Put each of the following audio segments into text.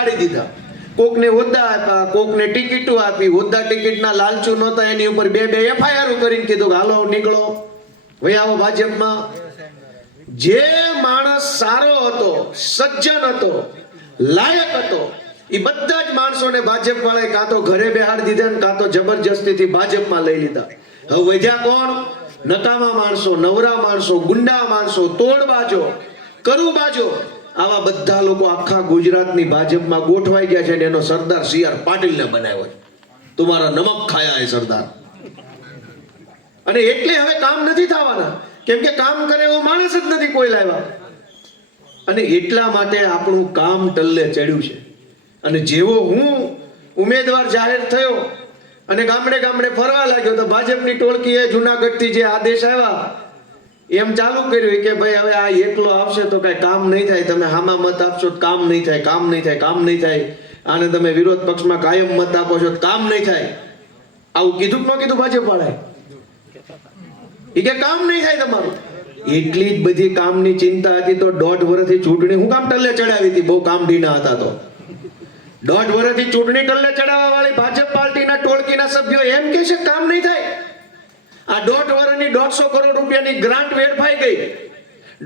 બગાડી દીધા. કોકને હોદ્દા આપ્યા, કોકને ટિકિટો આપી, હોદ્દા ટિકિટના લાલચુ નહોતા એની ઉપર બે FIR કરીને કીધું હાલો નીકળો, ભાઈ આવો ભાજપમાં. જે માણસ સારો હતો, સજ્જન હતો, લાયક હતો, એ બધા જ માણસોને ભાજપ વાળાએ કાં તો ઘરે બેહાડી દીધા ને કાં તો જબરજસ્તીથી ભાજપમાં લઈ લીધા. હવે વધ્યા કોણ? નકામા માણસો, નવરા માણસો, ગુંડા માણસો, તોડબાજો, કરુબાજો. આવા બધા લોકો આખા ગુજરાતની ભાજપમાં ગોઠવાઈ ગયા છે અને એનો સરદાર CR પાટીલને બનાવ્યો છે. તમારા નમક ખાયા હે સરદાર. અને એટલે હવે કામ નથી થવાના, કેમ કે કામ કરે એવો માણસ જ નથી કોઈ લાવ્યા. અને એટલા માટે આપણું કામ ટલ્લે ચડ્યું છે. અને જેવો હું ઉમેદવાર જાહેર થયો અને ગામડે ગામડે ફરવા લાગ્યો તો ભાજપની ટોળકીએ જુનાગઢથી જે આદેશ આવ્યા એમ ચાલુ કર્યું કે ભાઈ હવે આ એકલો આવશે તો કઈ કામ નહીં થાય, તમે હામા મત આપશો તો કામ નહીં થાય, કામ નહીં થાય, કામ નહીં થાય, આને તમે વિરોધ પક્ષમાં કાયમ મત આપો છો તો કામ નહીં થાય. આવું કીધું કે ન કીધું ભાજપ વાળાએ? એ કે કામ નહીં થાય તમારું. એટલી જ બધી કામની ચિંતા હતી તો 1.5 વર્ષથી ચૂંટણી હું કામ ટલ્લે ચડાવી હતી? બહુ કામ ઢીના હતા તો 1.5 વર્ષથી ચૂંટણી ટલ્લે ચડાવવા વાળી ભાજપ પાર્ટીના ટોળકીના સભ્યો એમ કે છે કામ નહીં થાય. આ 1.5 વર્ષની 150 કરોડ રૂપિયાની ગ્રાન્ટ વેડફાઈ ગઈ.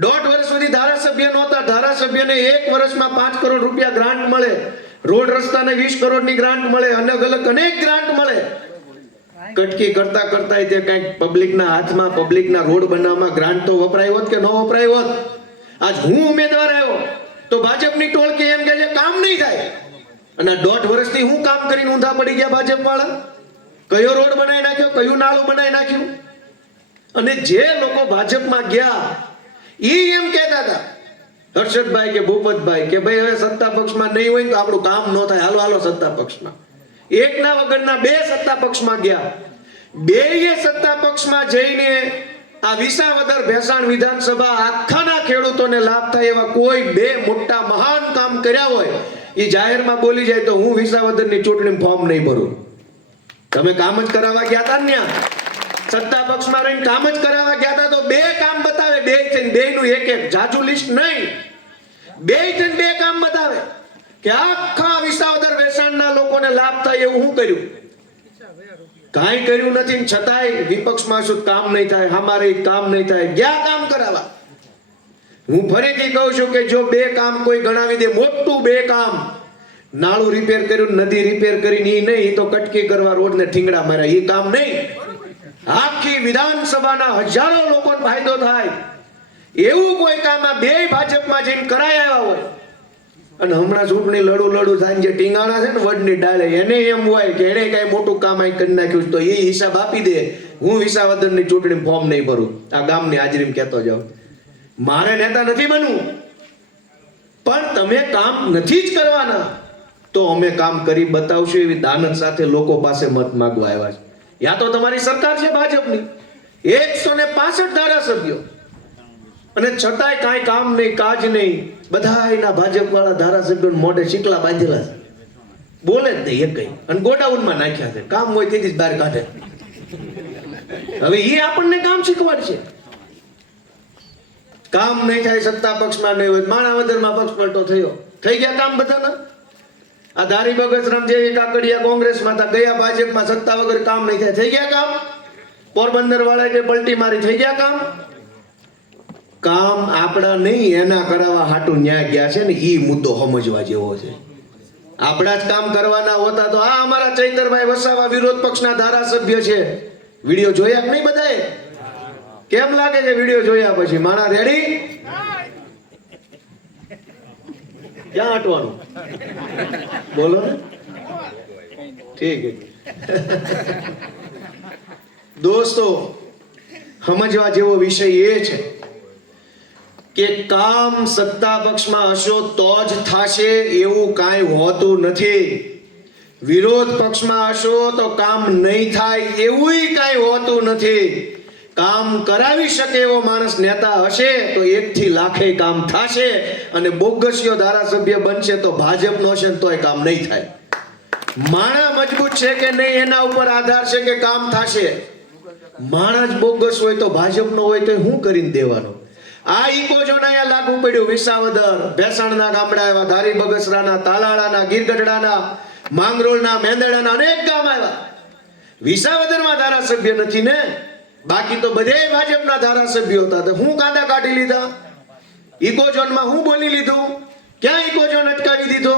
1.5 વર્ષ સુધી ધારાસભ્ય નહોતા, ધારાસભ્યને 1 વર્ષમાં 5 કરોડ રૂપિયા ગ્રાન્ટ મળે, રોડ રસ્તાને 20 કરોડની ગ્રાન્ટ મળે, અલગ અલગ અનેક ગ્રાન્ટ મળે. કટકી કરતા કરતા તે કઈક પબ્લિકના હાથમાં, પબ્લિકના રોડ બનાવવામાં ગ્રાન્ટ તો વપરાય હોત કે ન વપરાય હોત? આજ હું ઉમેદવાર આવ્યો તો ભાજપની ટોળકી એમ કે છે કામ નહીં થાય. અને 1.5 વર્ષથી હું કામ કરીને ઊંધા પડી ગયા ભાજપ વાળા. કયો રોડ બનાવી નાખ્યો, કયું નાળું બનાવી નાખ્યું? અને જે લોકો ભાજપમાં ગયા એ એમ કહેતા હતા હર્ષદભાઈ કે ભૂપતભાઈ કે ભાઈ હવે સત્તા પક્ષમાં નહીં હોય તો આપણું કામ ન થાય, હાલો હાલો સત્તા પક્ષમાં. એકના વગરના 2 સત્તા પક્ષમાં ગયા. 2 સત્તા પક્ષમાં જઈને આ વિસાવદર ભેસાણ વિધાનસભા આખાના ખેડૂતોને લાભ થાય એવા કોઈ 2 મોટા મહાન કામ કર્યા હોય એ જાહેરમાં બોલી જાય તો હું વિસાવદરની ચૂંટણી ફોર્મ નહીં ભરું. તમે કામ જ કરાવવા ગયા હતા ને, સત્તા પક્ષમાં રહીને કામ જ કરાવવા ગયા હતા તો 2 કામ બતાવે, 2 થઈને 2 નું એક જાજુ લિસ્ટ નહીં, 2 થઈને 2 કામ બતાવે કે આખા વિસાવદર વેસાણના લોકોને લાભ થાય એવું હું કર્યું. કાંઈ કર્યું નથી, છતાંય વિપક્ષમાં શું કામ નહીં થાય, અમારે કામ નહીં થાય, ગયા કામ કરાવવા. હું ફરીથી કહું છું કે જો 2 કામ કોઈ ગણાવી દે, મોટું 2 કામ, નાળું રિપેર કર્યું, નદી રિપેર કરીને એ નહીં, તો કટકી કરવા રોડને ઠીંગડા માર્યા, એ કામ નહીં. આખી વિધાનસભાના હજારો લોકોને ફાયદો થાય એવું કોઈ કામ આ 2 ભાજપમાં જઈને કરાય આવ્યા હોય. અને હમણાં ચૂંટણી લડું થાય જે ટીંગાણા છે ને વડની ડાળે, એને એમ હોય કે એને કઈ મોટું કામ અહીં કરી નાખ્યું તો એ હિસાબ આપી દે, હું વિસાવદરની ચૂંટણી ફોર્મ નહીં ભરું. આ ગામની હાજરીમાં કહેતો જાઉં, મારે નેતા નથી બનવું, પણ તમે કામ નથી જ કરવાના તો અમે કામ કરી બતાવશું એવી દાનત સાથે લોકો પાસે મત માંગવા આવ્યા છે. યા તો તમારી સરકાર છે ભાજપની, 165 ધારાસભ્યો, અને છતાંય કાંઈ કામ નહીં, કાજ નહીં. બધા એના ભાજપ વાળા ધારાસભ્યો મોઢે શીકલા બાંધેલા છે, બોલે જ નહીં એકઈ, અને ગોડાઉનમાં નાખ્યા છે. કામ હોય તેથી જ બહાર કાઢે. હવે એ આપણને કામ શીખવાડશે. કામ નહીં થાય, સત્તા પક્ષમાં નહીં હોય, માણાવદરમાં પક્ષ પલટો થયો, થઈ ગયા કામ બધાના. આ ધારી બગસરામ જે કાકડિયા કોંગ્રેસમાં હતા, ગયા ભાજપમાં, સત્તા વગર કામ નહીં થાય, થઈ ગયા કામ. પોરબંદર વાળા જે પલટી મારી, થઈ ગયા કામ. કામ આપણા નહીં, એના કરાવવા હાટું ન્યાય ગયા છે ને, એ મુદ્દો સમજવા જેવો છે. આપણા જ કામ કરવાના હોતા તો આ અમારા ચૈતરભાઈ વસાવા વિરોધ પક્ષના ધારાસભ્ય છે, વિડીયો જોયા નહીં બધાએ? કેમ લાગે છે વિડીયો જોયા પછી? માણા રેડી? ક્યાં હટવાનું બોલો ને? ઠીક. દોસ્તો, સમજવા જેવો વિષય એ છે કે કામ સત્તા પક્ષમાં હશો તો જ થશે એવું કાંઈ હોતું નથી. વિરોધ પક્ષમાં હશો તો કામ નહીં થાય એવું કાંઈ હોતું નથી. કામ કરાવી શકે એવો માણસ નેતા હશે તો 1 થી લાખે કામ થશે. અને બોગસિયો ધારાસભ્ય બનશે તો ભાજપનો હશે તોય કામ નહીં થાય. માણા મજબૂત છે કે નહીં એના ઉપર આધાર છે કે કામ થશે. માણા જ બોગસ હોય તો ભાજપનો હોય તો શું કરીને દેવાનો? આ ઇકોઝોન અહીંયા લાગુ પડ્યું. વિસાવદર, ભેસાણના ગામડા આવ્યા, ધારી બગસરાના, તાલાળાના, ગીરગઢડાના, માંગરોળના, મેંદરડાના અનેક ગામ આવ્યા. વિસાવદરમાં ધારાસભ્ય નથી ને, બાકી તો બધે ભાજપના ધારાસભ્યો હતા. તો હું કાંદા કાઢી લીધા, ઇકોઝોનમાં હું બોલી લીધું, ક્યાં ઇકોઝોન અટકાવી દીધો?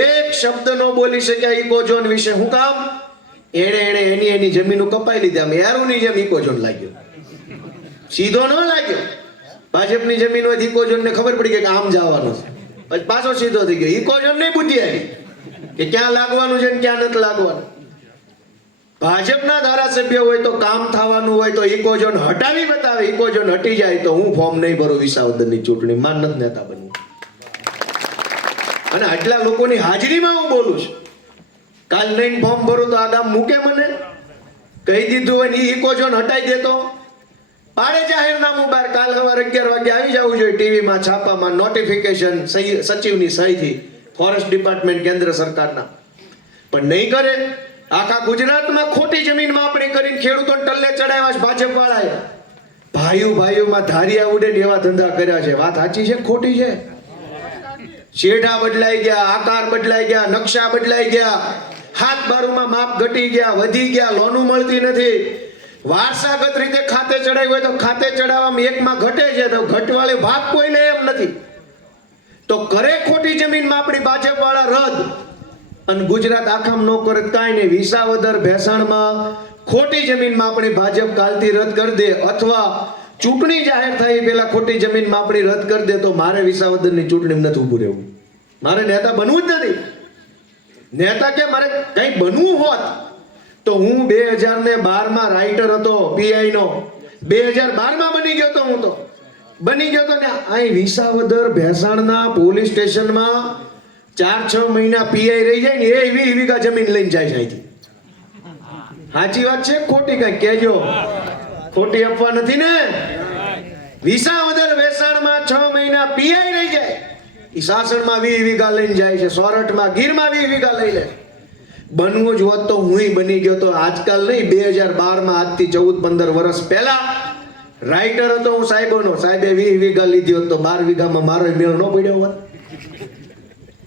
એક શબ્દ નો બોલી શક્યા ઇકોઝોન વિશે. હું કામ? એને એની જમીનો કપાઈ લીધા. મેરુની જેમ ઇકોઝોન લાગ્યો, સીધો ન લાગ્યો. ભાજપની જમીન હોય ઇકોઝોન ને ખબર પડી કે આમ જવાનું છે, પછી પાછો સીધો થઈ ગયો. ઇકોઝોન નહીં બુદ્ધિ આવી કે ક્યાં લાગવાનું છે ને ક્યાં નથી લાગવાનું. ભાજપના ધારાસભ્ય હોય તો કામ થવાનું હોય તો ઇકોઝોન હટાવી બતાવે. ઇકોઝોન હટી જાય તો હું ફોર્મ નહીં ભરું વિસાવદરની ચૂંટણી માં, નથી નેતા બનવું. અને આટલા લોકોની હાજરીમાં હું બોલું છું. કાલ નહીં ફોર્મ ભરું તો આ ગામ મૂકે મને? કહી દીધું હોય ને ઇકોઝોન હટાઈ દેતો પાડે જાહેરનામું બહાર. કાલ સવારે 11 વાગે આવી જવું જોઈએ ટીવીમાં, છાપામાં, નોટિફિકેશન સચિવની સહીથી, ફોરેસ્ટ ડિપાર્ટમેન્ટ કેન્દ્ર સરકારના. પણ નહીં કરે. આખા ગુજરાતમાં ખોટી જમીન માપણી કરીને ખેડૂતોને ટલ્લે ચડાવ્યા છે ભાજપ વાળાએ. ભાઈઓમાં ધારિયા ઉડે એવા ધંધા કર્યા છે. વાત સાચી છે ખોટી છે? શેઢા બદલાઈ ગયા, આકાર બદલાઈ ગયા, નકશા બદલાઈ ગયા, હાથ બારુમાં માપ ઘટી ગયા, વધી ગયા, લોનું મળતી નથી. વારસાગત રીતે ખાતે ચડાવ્યું હોય તો ખાતે ચડાવવામાં એકમાં ઘટે છે તો ઘટવાળે ભાગ કોઈ લે એમ નથી. તો કરે ખોટી જમીન માપણી ભાજપ વાળા રદ, અને ગુજરાત આખામ નો કરે કાંઈ નહીં. વિસાવદર, ભેસાણમાં ખોટી જમીન માપણી ભાજપ કાલથી રદ કરી દે, અથવા ચૂંટણી જાહેર થાય પેલા ખોટી જમીન માપણી રદ કરી દે, તો મારે વિસાવદરની ચૂંટણીમાં નથી ઉભું રહેવું. મારે નેતા બનવું જ નથી. નેતા કે મારે કઈ બનવું હોત તો હું 2012માં રાઇટર હતો પીઆઈ નો. 2012માં બની ગયો તો હું તો બની ગયો તો ને. અહીં વિસાવદર ભેસાણના પોલીસ સ્ટેશનમાં 4-6 મહિના પીઆઈ રહી જાય ને એ 20 વીઘા જમીન લઈને જાય છે અહીંથી. સાચી વાત છે ખોટી? કઈ કહેજો, ખોટી અફવા નથી ને? વિસાવદર ભેસાણમાં 6 મહિના પીઆઈ રહી જાય, ઈ સાસણમાં 20 વીઘા લઈને જાય છે, સોરઠમાં, ગીરમાં 20 વીઘા લઈ લે. બનવું જ હોત તો હું બની ગયો તો. આજકાલ નહીં, 2012માં, આજથી 14-15 વર્ષ પહેલા રાઇટર હતો હું સાહેબોનો. સાહેબે 20 વીઘા લીધી હોત તો 12 વીઘામાં મારો મેળ ન પડ્યો હોત.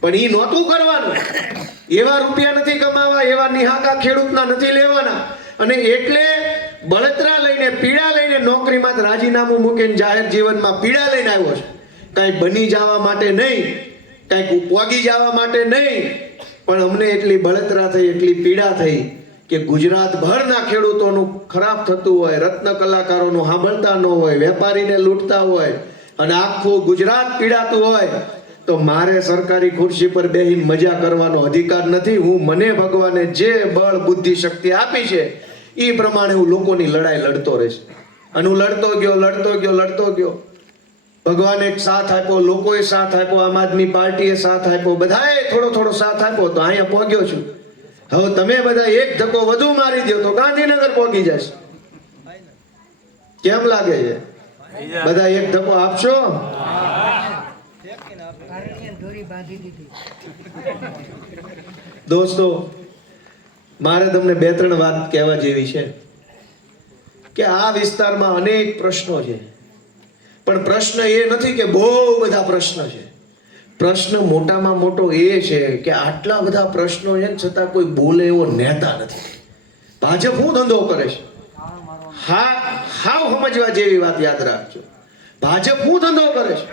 પણ ઈ નહોતું કરવાનું. એવા રૂપિયા નથી કમાવા, એવા નિહાકા ખેડૂતના નથી લેવાના. અને એટલે બળતરા લઈને, પીડા લઈને નોકરીમાં રાજીનામું મૂકીને જાહેર જીવનમાં પીડા લઈને આવ્યો છે. કાંઈ બની જવા માટે નહીં, કાંઈક પોગી જવા માટે નહીં, પણ અમને એટલી બળતરા થઈ, એટલી પીડા થઈ કે ગુજરાતભરના ખેડૂતોનું ખરાબ થતું હોય, રત્ન કલાકારોનું સાંભળતા ન હોય, વેપારીને લૂંટતા હોય, અને આખું ગુજરાત પીડાતું હોય, તો મારે સરકારી ખુરશી પર બેહીને મજા કરવાનો અધિકાર નથી. હું મને ભગવાને જે બળ, બુદ્ધિ, શક્તિ આપી છે એ પ્રમાણે હું લોકોની લડાઈ લડતો રહીશ. અને હું લડતો ગયો. ભગવાને સાથ આપ્યો, લોકોએ સાથ આપ્યો, આમ આદમી પાર્ટીએ સાથ આપ્યો, બધાએ થોડો સાથ આપ્યો, તો અહીંયા પહોંચ્યો છું. હવે તમે બધા એક ધક્કો વધુ મારી દો તો ગાંધીનગર પહોંચી જશે. કેમ લાગે છે? બધા એક ધક્કો આપશો? દોસ્તો, મારે તમને 2-3 વાત કહેવા જેવી છે કે આ વિસ્તારમાં અનેક પ્રશ્નો છે. પણ પ્રશ્ન એ નથી કે બહુ બધા પ્રશ્ન છે. પ્રશ્ન મોટામાં મોટો એ છે કે આટલા બધા પ્રશ્નો છે છતાં કોઈ બોલે એવો નેતા નથી. ભાજપ શું ધંધો કરે છે? હાવ સમજવા જેવી વાત યાદ રાખજો. ભાજપ શું ધંધો કરે છે?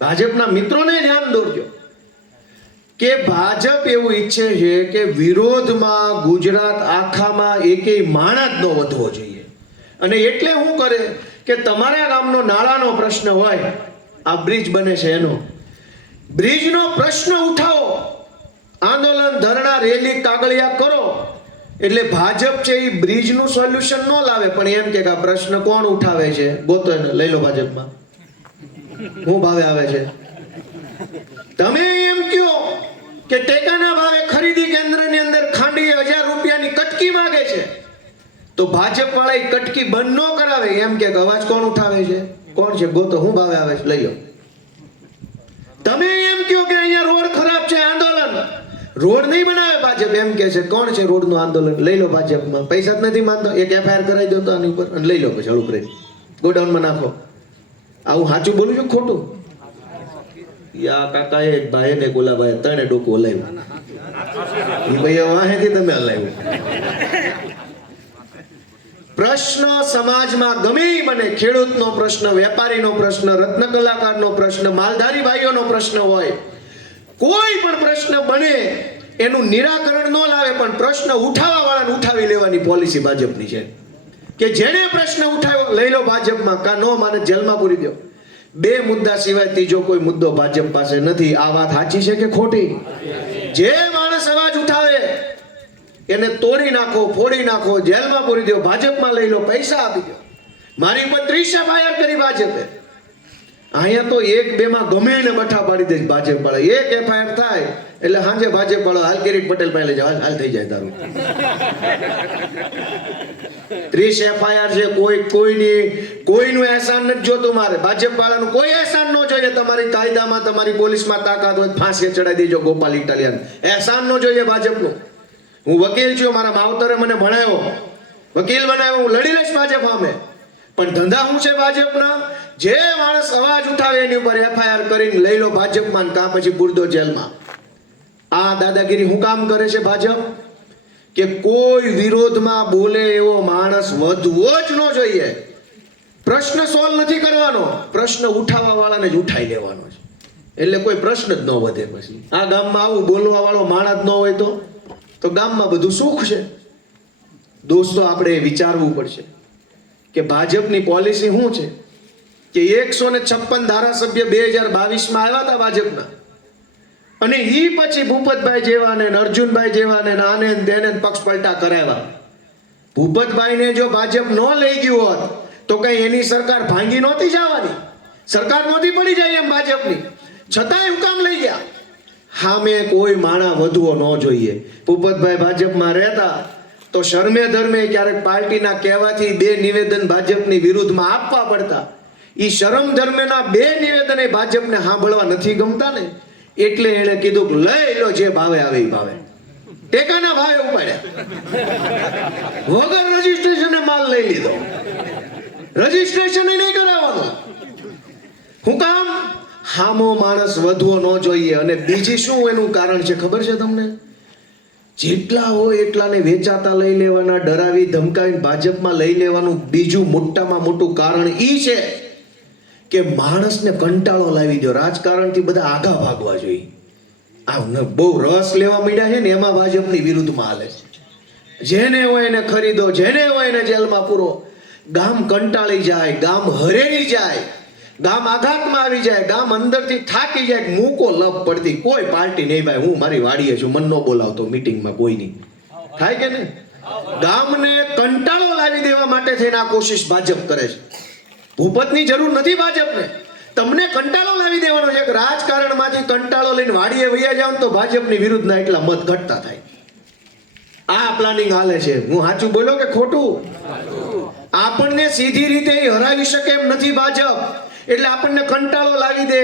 ભાજપના મિત્રોને ધ્યાન દોરજો કે ભાજપ એવું ઈચ્છે છે કે વિરોધમાં ગુજરાત આખામાં એકેય માણસ ન વધવો જોઈએ. અને એટલે શું કરે કે તમારા ગામનો નાળાનો પ્રશ્ન હોય, આ બ્રિજ બને છે એનો, બ્રિજનો પ્રશ્ન ઉઠાવો, આંદોલન, ધરણા, રેલી, કાગળિયા કરો. એટલે ભાજપ છે એ બ્રિજનું સોલ્યુશન ન લાવે, પણ એમ કે આ પ્રશ્ન કોણ ઉઠાવે છે ગોતો એને લઈ લો ભાજપમાં. હું ભાવે આવે છે? તમે એમ કહો કે ટેકાના ભાવે ખરીદી કેન્દ્રની અંદર ખાંડી 1000 રૂપિયાની કટકી માંગે છે, તો ભાજપ વાળા એ કટકી બંધ ન કરાવે. એમ કે અવાજ કોણ ઉઠાવે છે? કોણ છે ગોતો, હું ભાવે આવે છે લઈ લો. તમે એમ કહો કે અહીંયા રોડ ખરાબ છે, આંદોલન, રોડ નહીં બનાવે ભાજપ. એમ કે છે કોણ છે રોડનું આંદોલન? લઈ લો ભાજપમાં. પૈસા જ નથી માંગતો, એક FIR કરાવી દો તો આની ઉપર અને લઈ લો પછી હળું કરી ગોડાઉનમાં નાખો. આવું સાચું બોલું છું ખોટું? યા કાકાએ ભાઈ ને ગોલાભાઈ ત્રણે ડોકું હલાવ્યું. એ ભાઈ વાહેથી તમે હલાવ્યું. પ્રશ્ન સમાજમાં ગમે ઈ બને, ખેડૂતનો પ્રશ્ન, વેપારીનો પ્રશ્ન, રત્ન કલાકારનો પ્રશ્ન, માલધારી ભાઈઓનો પ્રશ્ન હોય, કોઈ પણ પ્રશ્ન બને એનું નિરાકરણ ન લાવે પણ પ્રશ્ન ઉઠાવવા વાળાને ઉઠાવી લેવાની પોલિસી ભાજપની છે. કે જેને પ્રશ્ન ઉઠાવ્યો લઈ લો ભાજપમાં, કા નો માને જેલમાં પૂરી દો. બે મુદ્દા સિવાય ત્રીજો કોઈ મુદ્દો ભાજપ પાસે નથી. આ વાત સાચી છે કે ખોટી? જે માણસ અવાજ ઉઠાવે એને તોડી નાખો, ફોડી નાખો, જેલમાં પૂરી દો, ભાજપમાં લઈ લો, પૈસા આપી દો. મારી ઉપર 30 એફઆઈઆર કરી ભાજપે. અહીંયા તો એક બે માં ગમે એને બઠા પાડી દે ભાજપ વાળા. એક એફઆઈઆર થાય એટલે સાંજે ભાજપ વાળા હાલ કિરીટ પટેલ પાસે લઈ જાવ, હાલ થઈ જાય તારું. 30 એફઆઈઆર છે. કોઈનું એહસાન નથી જોતું મારે. ભાજપ વાળાનું કોઈ એહસાન ન જોઈએ. તમારી કાયદામાં, તમારી પોલીસમાં તાકાત હોય ફાંસી ચડાવી દેજો ગોપાલ ઇટાલિયન. એહસાન ન જોઈએ ભાજપનું. હું વકીલ છું, મારા માવતરે મને ભણાવ્યો, વકીલ બનાવ્યો, હું લડી લઈશ ભાજપ સામે. પણ ધંધા શું છે ભાજપના? જે માણસ અવાજ ઉઠાવે એની ઉપર એફઆઈઆર કરીને લઈ લો ભાજપમાં, કાં પછી પૂરદો જેલમાં. આ દાદાગીરી શું કામ કરે છે ભાજપ? કે કોઈ વિરોધમાં બોલે એવો માણસ વધવો જ ન જોઈએ. પ્રશ્ન સોલ્વ નથી કરવાનો, પ્રશ્ન ઉઠાવવા વાળાને જ ઉઠાઈ લેવાનો છે. એટલે કોઈ પ્રશ્ન જ ન વધે. પછી આ ગામમાં આવું બોલવા વાળો માણસ જ ન હોય તો ગામમાં બધું સુખ છે. દોસ્તો, આપણે વિચારવું પડશે કે ભાજપની પોલિસી શું છે. કે 156 ધારાસભ્ય 2022માં આવ્યા હતા ભાજપના, અને ઈ પછી ભૂપતભાઈ જેવાને, અર્જુનભાઈ જેવાને, આને તેને પક્ષ પલટા કરાવ્યા. ભૂપતભાઈને જો ભાજપ ન લઈ ગયું હોત તો કઈ એની સરકાર ભાંગી નહોતી જવાની, સરકાર નહોતી પડી જાય એમ ભાજપની. છતાંય હું કામ લઈ ગયા? સામે કોઈ માણા વધવો ન જોઈએ. ભૂપતભાઈ ભાજપમાં રહેતા તો શરમે ધર્મે ક્યારેક પાર્ટીના કહેવાથી 2 નિવેદન ભાજપની વિરુદ્ધમાં આપવા પડતા. ઈ શરમ ધર્મના 2 નિવેદન એ ભાજપને સાંભળવા નથી ગમતા ને, એટલે એણે કીધું કે લઈ લો, જે ભાવે આવે એ ભાવે. ટેકાના ભાવે ઉપાડ્યા, વગર રજીસ્ટ્રેશન માલ લઈ લીધો. રજીસ્ટ્રેશન નહીં કરાવવાનું. હું કામ? હામો માણસ વધવો ન જોઈએ. અને બીજી શું એનું કારણ છે ખબર છે તમને? જેટલા હોય એટલાને વેચાતા લઈ લેવાના, ડરાવી ધમકાવી ભાજપમાં લઈ લેવાનું બીજું મોટામાં મોટું કારણ ઈ છે કે માણસને કંટાળો લાવી દો. રાજકારણથી બધા આઘા ભાગવા જોઈએ. આ બહુ રસ લેવા માંડ્યા છે ને, એમાં ભાજપની વિરુદ્ધમાં હાલે છે. જેને હોય એને ખરીદો, જેને હોય એને જેલમાં પૂરો. ગામ કંટાળી જાય, ગામ હરેરી જાય, ગામ આઘાતમાં આવી જાય, ગામ અંદરથી થાકી જાય. મૂકો લપ પડતી કોઈ પાર્ટી નહીં ભાઈ. હું મારી વાડીએ છું, મન ન બોલાવતો મીટિંગમાં કોઈ નહીં. થાય કે નહીં? ગામને કંટાળો લાવી દેવા માટે થઈને આ કોશિશ ભાજપ કરે છે. ભૂપતની જરૂર નથી ભાજપને. તમને કંટાળો લાવી દેવાનો છે. રાજકારણમાંથી કંટાળો લઈને વાડીએ વૈયા જાવ તો ભાજપની વિરુદ્ધના એટલા મત ઘટતા થાય. આ પ્લાનિંગ હાલે છે. હું સાચું બોલ્યો કે ખોટું? આપણને સીધી રીતે હરાવી શકે એમ નથી ભાજપ. એટલે આપણને કંટાળો લાવી દે,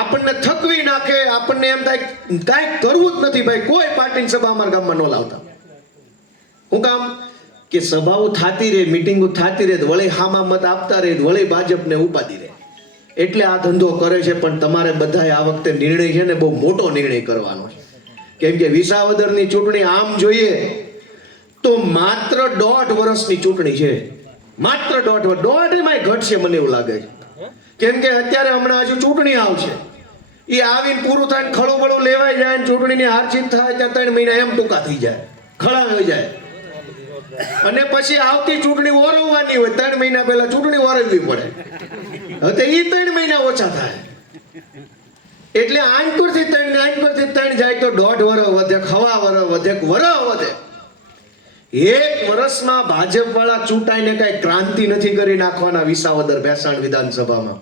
આપણને થકવી નાખે, આપણને એમ થાય કાંઈ કરવું જ નથી ભાઈ. કોઈ પાર્ટીની સભા અમારા ગામમાં ન લાવતા. હું કામ? કે સભાઓ થાતી રહે, મિટિંગો થાતી રહે, વળી હામા મત આપતા રહે, વળી ભાજપને ઉપાડી રહે. એટલે આ ધંધો કરે છે. પણ તમારે બધાએ આ વખતે નિર્ણય છે ને બહુ મોટો નિર્ણય કરવાનો છે. કેમ કે વિસાવદરની ચૂંટણી આમ જોઈએ તો માત્ર 1.5 વર્ષની ચૂંટણી છે. માત્ર 1.5 વર્ષ. 1.5 એમાંય ઘટશે મને એવું લાગે છે. કેમ કે અત્યારે હમણાં હજુ ચૂંટણી આવશે, એ આવીને પૂરું થાય, ખળુબળું લેવાઈ જાય, ચૂંટણીની હારજીત થાય ત્યાં 3 મહિના એમ ટૂંકા થઈ જાય, ખળાવી જાય. અને પછી આવતી ચૂંટણી ઓરવવાની હોય, 3 મહિના પહેલા ચૂંટણી ઓરવવી પડે. હવે એ 3 મહિના ઓછા થાય. એટલે 8 પરથી 3 જાય તો 1.5 વર્ષ વધે, ખવા વર્ષ વધે, વર્ષ વધે. 1 વર્ષમાં ભાજપ વાળા ચૂંટાઈને કઈ ક્રાંતિ નથી કરી નાખવાના વિસાવદર ભેસાણ વિધાનસભામાં.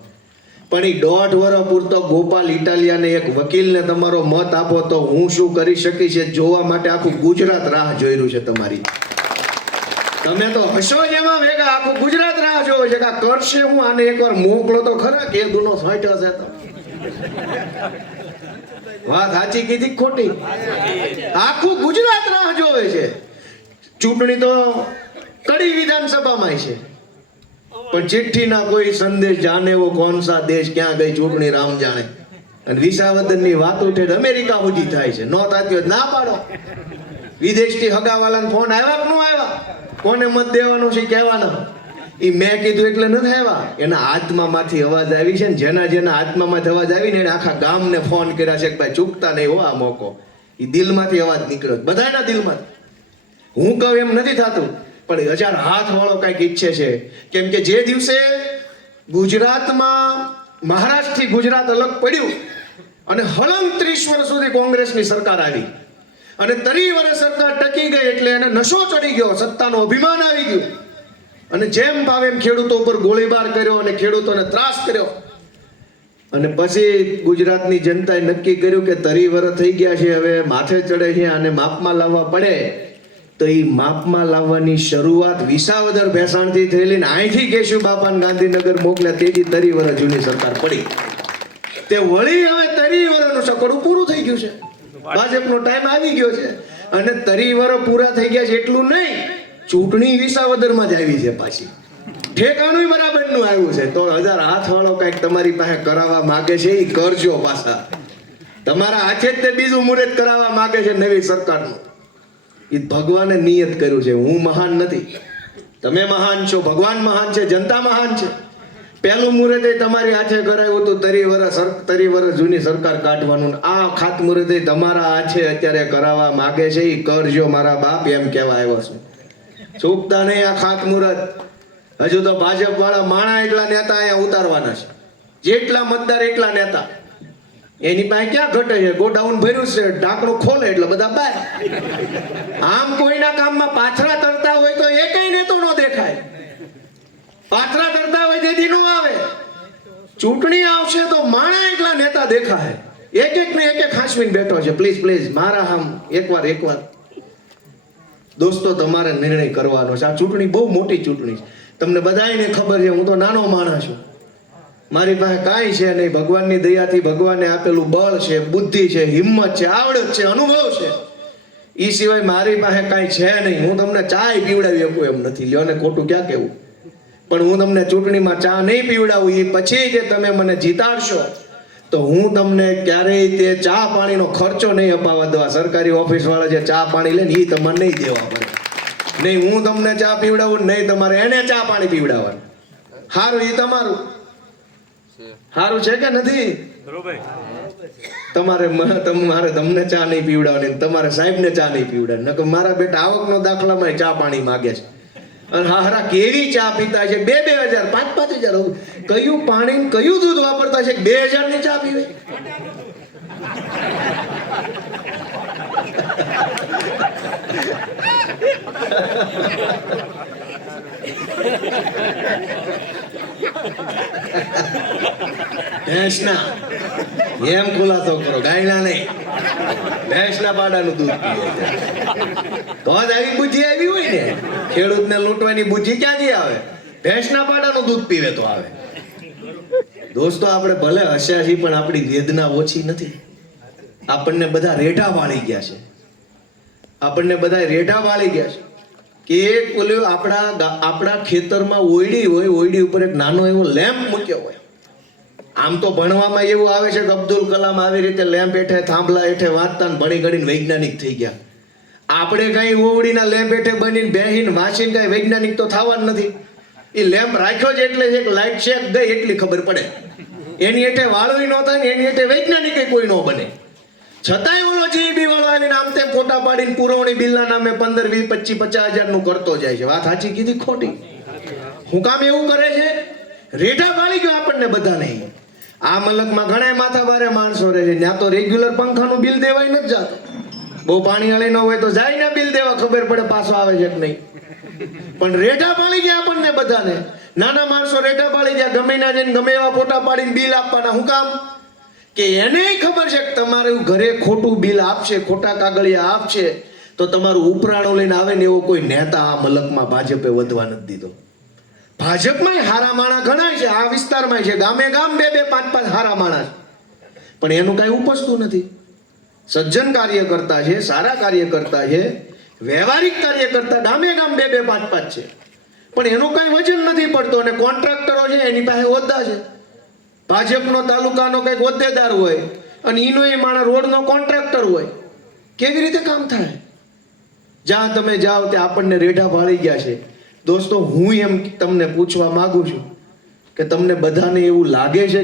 પણ એ 1.5 વર્ષ પૂરતો ગોપાલ ઇટાલિયાને એક વકીલને તમારો મત આપો તો હું શું કરી શકીશ જોવા માટે આખું ગુજરાત રાહ જોઈ રહ્યું છે તમારી. તમે તો હશો જ એમાં ભેગા, આખું ગુજરાત રાહ જોવે છે કે કરશે હું. આને એકવાર મોકલો તો ખરા કે ગુનો સાંટ્યો છે. તો વાત સાચી કીધી ખોટી? આખું ગુજરાત રાહ જોવે છે. ચૂંટણી તો કડી વિધાનસભામાં છે. પણ ચિઠ્ઠીના કોઈ સંદેશ જાને વો કોણ સા દેશ, ક્યાં ગઈ ચૂંટણી રામ જાણે. અને વિસાવદરની વાત ઉઠે તો અમેરિકા સુધી થાય છે. નો થતી હોય ના પાડો. વિદેશથી હગાવાલાને ફોન આવ્યા કે ન આવ્યા, કોને મત દેવાનો છે કહેવાના. એ મેં કીધું એટલે નથી આવ્યા, એના આત્મામાંથી અવાજ આવી છે ને. જેના જેના આત્મામાંથી અવાજ આવી ને એને આખા ગામને ફોન કર્યા છે કે ભાઈ ચૂકતા નહીં હો આ મોકો. એ દિલમાંથી અવાજ નીકળ્યો, બધાના દિલમાંથી. હું કહું એમ નથી થતું, પણ 1000 હાથ વાળો કંઈક ઈચ્છે છે. કેમ કે જે દિવસે ગુજરાતમાં મહારાષ્ટ્રથી ગુજરાત અલગ પડ્યું અને હળંગ 30 વર્ષ સુધી કોંગ્રેસની સરકાર આવી અને 30 વર્ષ સરકાર ટકી ગઈ એટલે એને નશો ચડી ગયો, સત્તાનો અભિમાન આવી ગયું અને જેમ ભાવે એમ ખેડૂતો ઉપર ગોળીબાર કર્યો અને ખેડૂતોને ત્રાસ કર્યો. અને પછી ગુજરાતની જનતાએ નક્કી કર્યું કે 30 વર્ષ થઈ ગયા છે, હવે માથે ચડે છે અને માપમાં લાવવા પડે. તો એ માપમાં લાવવાની શરૂઆત વિસાવદર ભેસાણથી થયેલી ને અહીંથી કેશુ બાપાને ગાંધીનગર મોકલ્યા તેથી 30 વર્ષ જૂની સરકાર પડી. તે વળી હવે 30 વર્ષનું સકડું પૂરું થઈ ગયું છે. ભાજપનો ટાઈમ આવી ગયો છે અને 30 વર્ષ પૂરા થઈ ગયા છે એટલું નહીં, ચૂંટણી વિસાવદરમાં જ આવી છે પાછી. ઠેકાણું બરાબરનું આવ્યું છે. તો 1000 હાથ વાળો કંઈક તમારી પાસે કરાવવા માંગે છે, એ કરજો પાછા. તમારા હાથે જ તે બીજું મુહૂર્ત કરાવવા માંગે છે નવી સરકારનું. એ ભગવાને નિયત કર્યું છે. હું મહાન નથી, તમે મહાન છો, ભગવાન મહાન છે, જનતા મહાન છે. પહેલું મુહૂર્ત તમારી હાથે કરાયું હતું 30 વર્ષ જૂની સરકાર કાઢવાનું. આ ખાતમુહૂર્ત તમારા હાથે અત્યારે કરાવવા માંગે છે, એ કરજો મારા બાપ, એમ કહેવા આવ્યો છું. ચૂકતા નહીં આ ખાતમુહૂર્ત. હજુ તો ભાજપ વાળા માણા એટલા નેતા અહીંયા ઉતારવાના છે, જેટલા મતદાર એટલા નેતા. એની પાસે ક્યાં ઘટે છે? ગોડાઉન ભર્યું છે, ઢાંકણું ખોલે એટલે બધા બહાર. આમ કોઈના કામમાં પાથરા તરતા હોય તો એકેય નેતો નો દેખાય. પાથરા તરતા હોય તેથી નો આવે. ચૂંટણી આવશે તો માણા એટલા નેતા દેખાય. એક ને એક હાંસવીને બેઠો છે. પ્લીઝ મારા આમ એકવાર દોસ્તો તમારે નિર્ણય કરવાનો છે. આ ચૂંટણી બહુ મોટી ચૂંટણી છે. તમને બધાને ખબર છે, હું તો નાનો માણસ છું, મારી પાસે કાંઈ છે નહીં. ભગવાનની દયાથી ભગવાને આપેલું બળ છે, બુદ્ધિ છે, હિંમત છે, આવડત છે, અનુભવ છે. એ સિવાય મારી પાસે કાંઈ છે નહીં. હું તમને ચાય પીવડાવી શકું એમ નથી. લ્યો ને ખોટું ક્યાં કહેવું, પણ હું તમને ચૂંટણીમાં ચા નહીં પીવડાવું. એ પછી જે તમે મને જીતાડશો તો હું તમને ક્યારેય તે ચા પાણીનો ખર્ચો નહીં અપાવવા દઉં. સરકારી ઓફિસ વાળા જે ચા પાણી લે ને એ તમારે નહીં દેવા પડે. નહીં હું તમને ચા પીવડાવું, નહીં તમારે એને ચા પાણી પીવડાવવાનું. સારું, એ તમારું સારું છે કે નથી? તમારે તમને ચા નહીં પીવડાવવાની, તમારે સાહેબને ચા નહીં પીવડાવવાની. નકર મારા બેટા આવકનો દાખલામાં ચા પાણી માગે છે. અને હારા કેવી ચા પીતા છે, 2-2 હજાર 5-5 હજાર. કયું પાણી કયું દૂધ વાપરતા છે 2000 ની ચા પીવે? ભેંસના એમ ખુલાસો કરો, ગાયના નહીં. ભેંસના પાડાનું દૂધ પીવે તો જ આવી બુદ્ધિ આવી હોય ને. ખેડૂતને લૂંટવાની બુદ્ધિ ક્યાંથી આવે? ભેંસના પાડાનું દૂધ પીવે તો આવે. દોસ્તો આપણે ભલે હસ્યા છીએ પણ આપણી વેદના ઓછી નથી. આપણને બધા રેઢા વાળી ગયા છે. આપણને બધા રેઢા વાળી ગયા છે કે એક ઓલું આપણા ખેતરમાં ઓયડી હોય, ઓયડી ઉપર એક નાનો એવો લેમ્પ મૂક્યો હોય. આમ તો ભણવામાં એવું આવે છે કે અબ્દુલ કલામ આવી રીતે લેમ્પ હેઠે થાંભલા હેઠે વાંચતા ને ભણી ગણીને વૈજ્ઞાનિક થઈ ગયા. આપણે કઈ ઓવડીના લેમ્પ હેઠે બનીને બેહીને વાંચીને કઈ વૈજ્ઞાનિક તો થવાનું નથી. એ લેમ્પ રાખ્યો છે એટલે એક લાઈટ શેક ગઈ એટલી ખબર પડે. એની હેઠે વાળું ન થાય ને એની હેઠે વૈજ્ઞાનિક કોઈ ન બને. છતાંય ઓલો જીબી વાળો આવીને આમ તેમ ફોટા પાડીને પુરવણી બિલના નામે 15, 20, 25, 50 હજાર નું કરતો જાય છે. વાત સાચી કીધી ખોટી? હું કામ એવું કરે છે? રેઢા પાડી ગયો આપણને બધા નહીં. આ મલકમાં ઘણા માથા ભારે માણસો રહે છે, ત્યાં તો રેગ્યુલર પંખાનું બિલ દેવાય નથી જાતું. બહુ પાણી વાળી ન હોય તો જાય ને બિલ દેવા, ખબર પડે પાછો આવે છે કે નહીં. પણ રેઢા પાડી ગયા આપણને બધાને. નાના માણસો રેઢા પાડી ગયા, ગમે ના જઈને ગમે એવા ફોટા પાડીને બિલ આપવાના. હું કામ? કે એને ખબર છે કે તમારું ઘરે ખોટું બિલ આપશે, ખોટા કાગળિયા આપશે તો તમારું ઉપરાણું લઈને આવે ને એવો કોઈ નેતા આ મલકમાં ભાજપે વધવા નથી દીધો. ભાજપમાં હારા માણા ઘણા છે, આ વિસ્તારમાં છે, ગામે ગામ 2-2, 5-5 હારા માણા છે, પણ એનું કઈ ઉપજતું નથી. સજ્જન કાર્યકર્તા છે, સારા કાર્યકર્તા છે, વ્યવહારિક કાર્યકર્તા ગામે ગામ 2-2, 5-5 છે, પણ એનું કઈ વજન નથી પડતો. અને કોન્ટ્રાક્ટરો છે એની પાસે હોદ્દા છે. ભાજપનો તાલુકાનો કઈક હોદ્દેદાર હોય અને ઈનો એ માણસ રોડનો કોન્ટ્રાક્ટર હોય. કેવી રીતે કામ થાય? જ્યાં તમે જાઓ ત્યાં આપણને રેઢા વાળી ગયા છે. દોસ્તો, હું એમ તમને પૂછવા માંગુ છું કે તમને બધાને એવું લાગે છે